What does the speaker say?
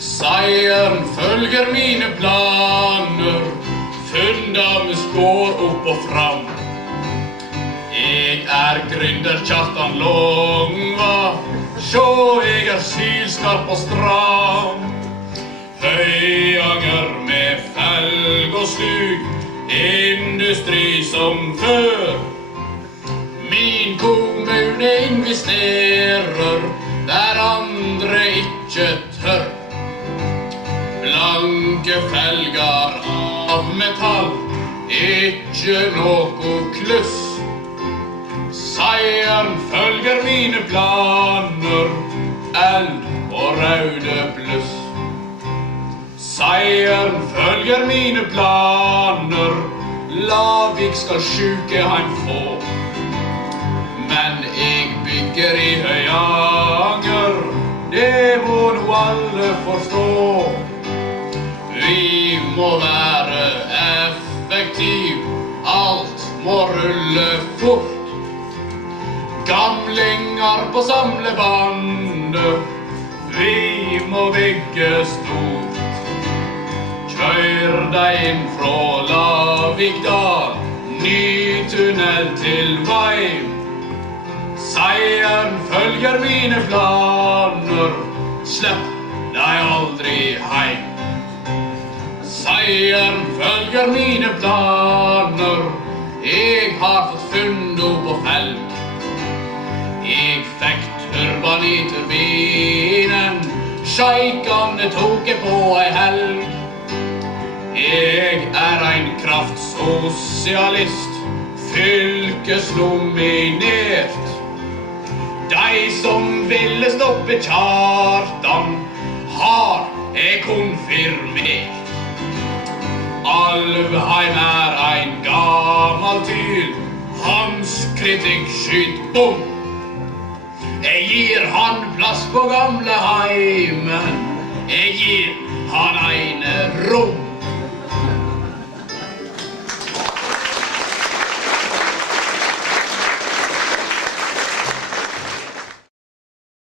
Seieren følger mine planer, fundamus går opp og fram. Jeg gründer Kjartan Longva, sjå jeg sylskarp og stram. Høyanger med felg og slug, industri som før. Min kommune investerer der andre ikke tør. Blanke felgar av metall, ikke noe kluss. Seieren følger mine planer, eld og røde bluss. Seieren følger mine planer, Lavik skal sjukeheim få. Men jeg bygger i Høyanger, det må nå alle forstå. Vi må være effektiv, alt må rulle fort. Gamlingar på samlebandet, vi må bygge stort. Kjør deg inn fra Lavikdal, ny tunnel til Veim. Seieren følger mine planer, slipp deg aldri heim. Seieren følger mine planer, jeg har fått funnet på felg. Jeg fikk turban i turbinen, sjeikane tok jeg på ei helg. Jeg en kraftsosialist, fylkesnominert. De som ville stoppe Kjartan, har jeg konfirmert. Alvheim en gammel tyr, hans kritikk skyt bom. Jeg gir han plass på gamle heimen, jeg gir han ene rom.